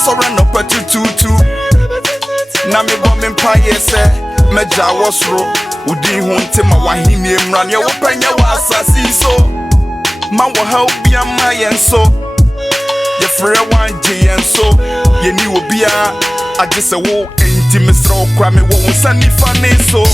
sorry no patututu. Na me bo me mpaye se meja wosro. Udi hunte ma wahini emran ye wopanya wa asasi so. Ma wo help ya ma yenso. Ye frɛ wanje yenso. Ye ni obi a agese wo enti mesra okra me wo nsani fa ne so.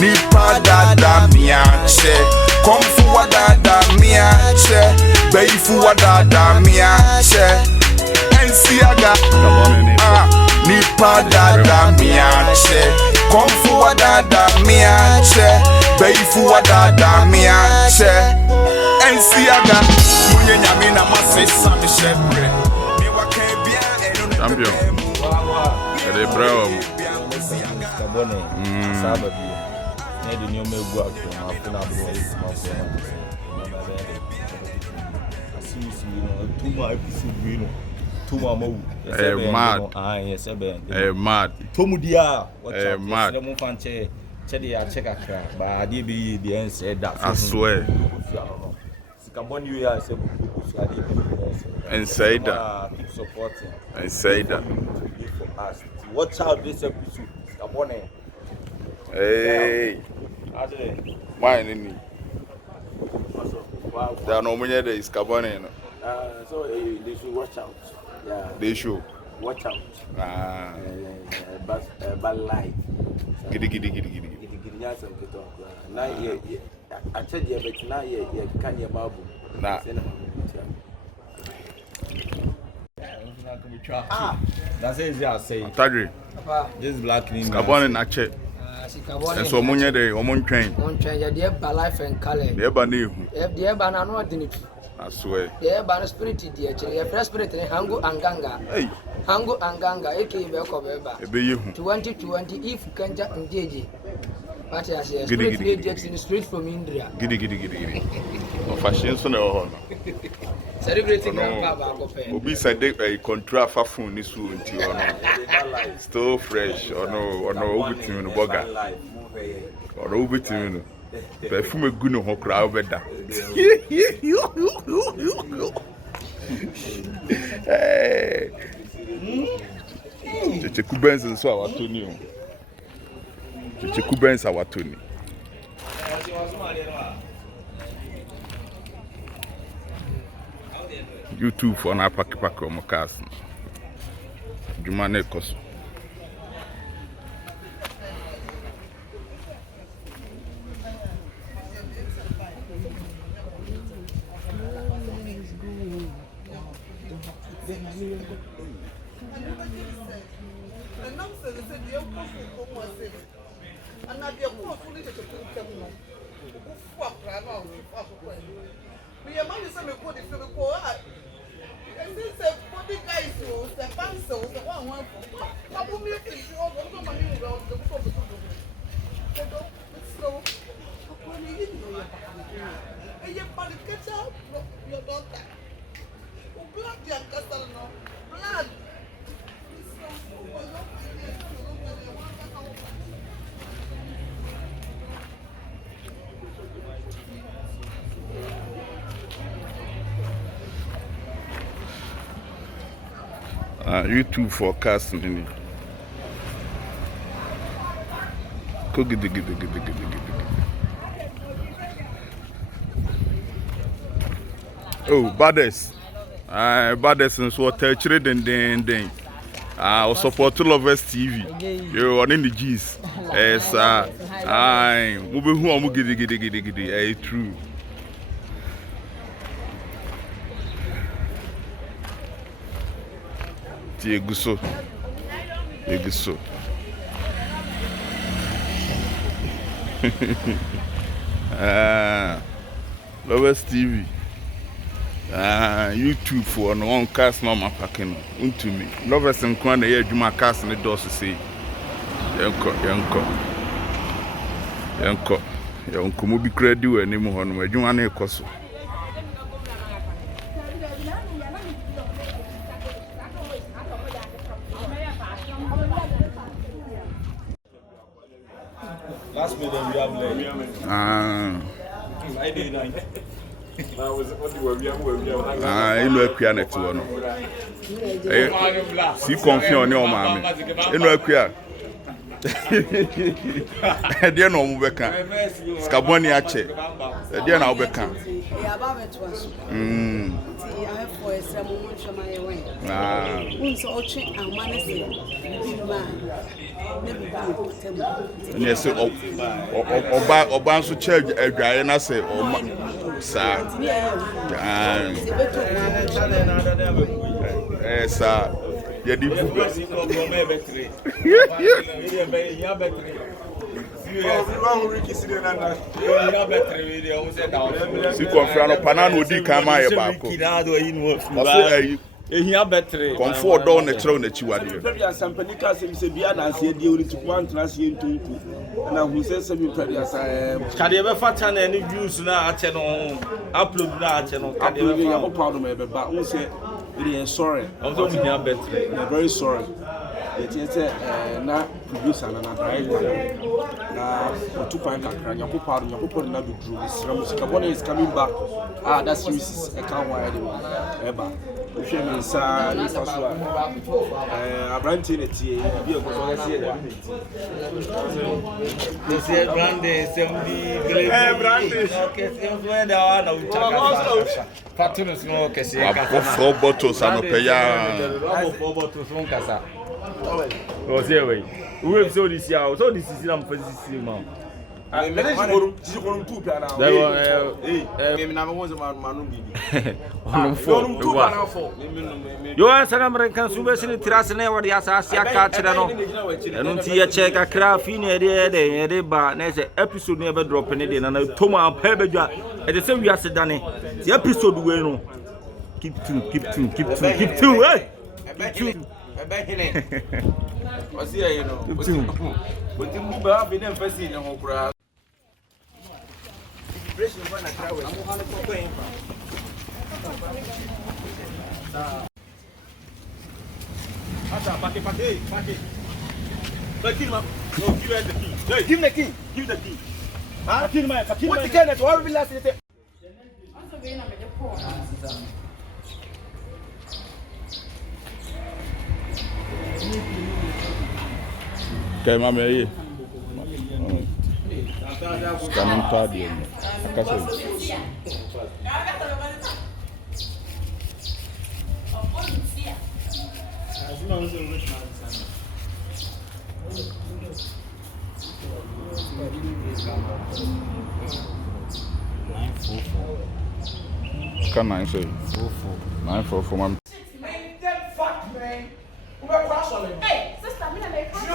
Ni pa dada miache. Komfu wa dada miache. Beifu wa dada miache. Ensiaga ni pa dada miache. Komfu wa dada miache. Beifu wa dada miache. Ensiaga munye nyame na masesa me shebre. Me wa kan bia eno champion. Ede bravo. Sika Bonee. Saba bi. Ne de nyoma egu akro ma fe na bro ma fe na. Asisi no tuma episi bi no. Tuma mawu. Mad. Yes, ebe. Mad. Tomu dia. Mad. Le mo fan che de ya check akra. Ba de bi de en said that. I swear. Sika Bonee you ya say And say that. Keep supporting. And say that. For us. Watch out this episode. Sika Bonee. Hey. Why any? There are no many days Sika Bonee. So they should watch out. Yeah. They should watch out. But life. Giddy. Now I said yeah, but now you can't hear babu. Nah. That's easy I say. Tadri. This black clean. Sika Bonee na che. And so money dey omon train. On train ya dey ba life and color. Dey ba na ehu. Dey ba na no ordinary. I swear. Dey ba na spirit dey actually. Ya fresh spirit ni hangu anganga. Hey. Hangu anganga eke be ko be ba. Ebe yehu. 2020 if kanja njeje. What you say? Spirit dey straight from India. Giddy. O fashion so na ho no. Celebrating grandpa ba ko pe. Obi said a control fa phone ni so nti ono. Still fresh ono obutin no burger. Ono obutin no. Perfume gu no ho kra obeda. Hey. Kyekyeku Benz nso awatoni o. Kyekyeku Benz awatoni. YouTube for na pack o cars. Juma na ekoso. YouTube forecast nini. Ko gidi. Oh, baddest. Baddest nso tell den. O support Lovers TV. Yo on in the G's. Yes, mo be hu omo gidi. True. Eguso. Lovers TV. YouTube for no one cast no ma packing unto me. Lovers and Kwan here Juma cast in the door to say. Yanko mo bi credit we ni mo hono adwuma na ekoso. Last minute we have left. I did. Ilo akua na ti wono. Si confiant ne o maame. Eno akua. Deɛ na ɔmo bɛka. Sika Bonee akyɛ. Deɛ na ɔbɛka. Yes, ọba nso kyɛ adwae na sɛ ɔma saa. Saa yɛde bu si kɔnfra no pana na odi kan ma yɛ baako ehia betre kɔnfo ɔdɔ na kyerɛw na chiwade Predia sampani ka se bi bia na se die ori tupu antena se ntunku na hu se se bi predia sa kade be fa channel ni views na ache no upload na ache no kade be fa ko pa do me be ba hu se we sorry I'm so ehia betre very sorry it na producer na director na otu pan kakra nyakopado na do drum Sika Bonee is coming back that series is a can wide eba hwe me sa ni fa so abranti na tie bi e ko so se da se brande sembi brande okay se so da wa na uchaka fatunos no kesi abo fro bottles anopeya abo bottles no kasa o se we we so this year so this is am fancy ma yo ansana mrenkan sube sini tirase na wadi asase aka kire no enu nti ye check akra fi na de ba na se episode na be drop ne de na toma pa bedwa e de se wiase dane ti episode we no keep two hey ebe hine wasi you know but mu ba be na fasi ne ho kura impression ba na krawe amu hanu ko yin fa ata pake but kill ma no give her the key hey give the key ah kill ma what the can to what will last it also be na me de ko kai mama yi scanning pad yi akasa Can 944 man. Hey, sister, me na me ka. Se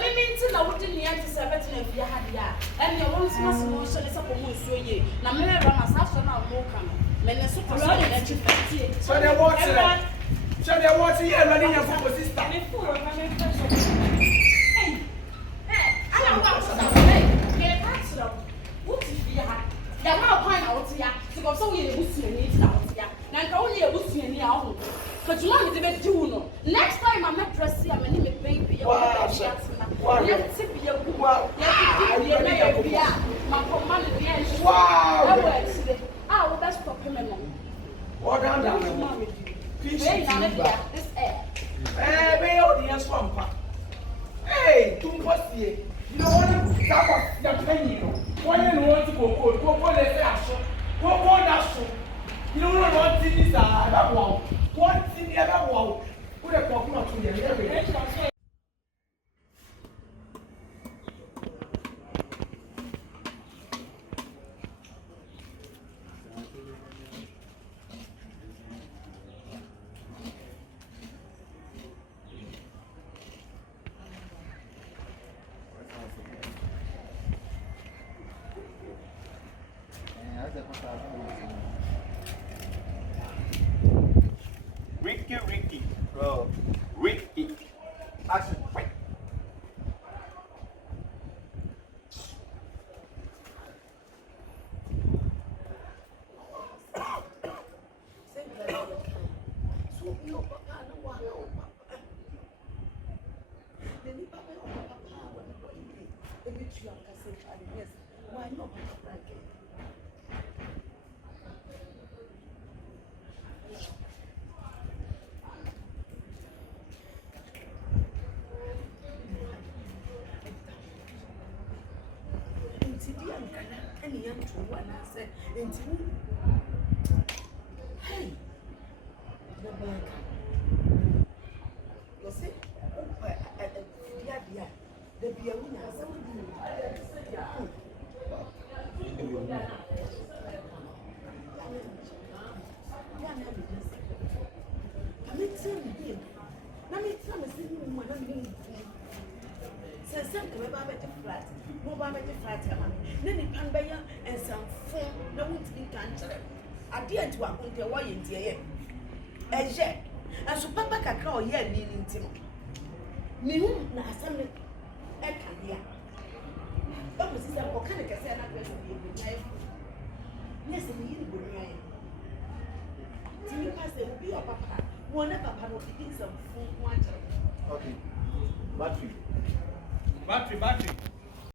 me minti na wodi ni anti se beti na bia ha dia. En ye won sima sima so le se ko mu so ye. Na me ra na sa so na mo ka no. Me ne so ko so na chi fati. So they want here ready na for sister. Me fu ro na me fa so. Hey. Ala wa so da. Hey, ke pa so. Wuti bia ha. Ya ma kwa na wuti ya. Se ko so ye busu ni ti na wuti ya. Na nka wo ye busu ni a ho. Cause you want me to be doing next time I'm not dressing, I'm a baby. Wow. Hey, you know what things are that one. One thing the other one. Put a coconut to the Ricky, bro. Ricky. Action. Wait. one and say, into hey, the bank. You see, the beer winner, some of you. Flat, mobile flat, then it can buy and some phone, no one to be cancer. I dare to walk with your way in the as yet, and so Papa can call ye meaning Tim. Me whom na assembly, I can hear. But was this a volcanic as I yes, and you would be. Timmy pass the be your papa, one of Papa will be some food water. Okay, battery.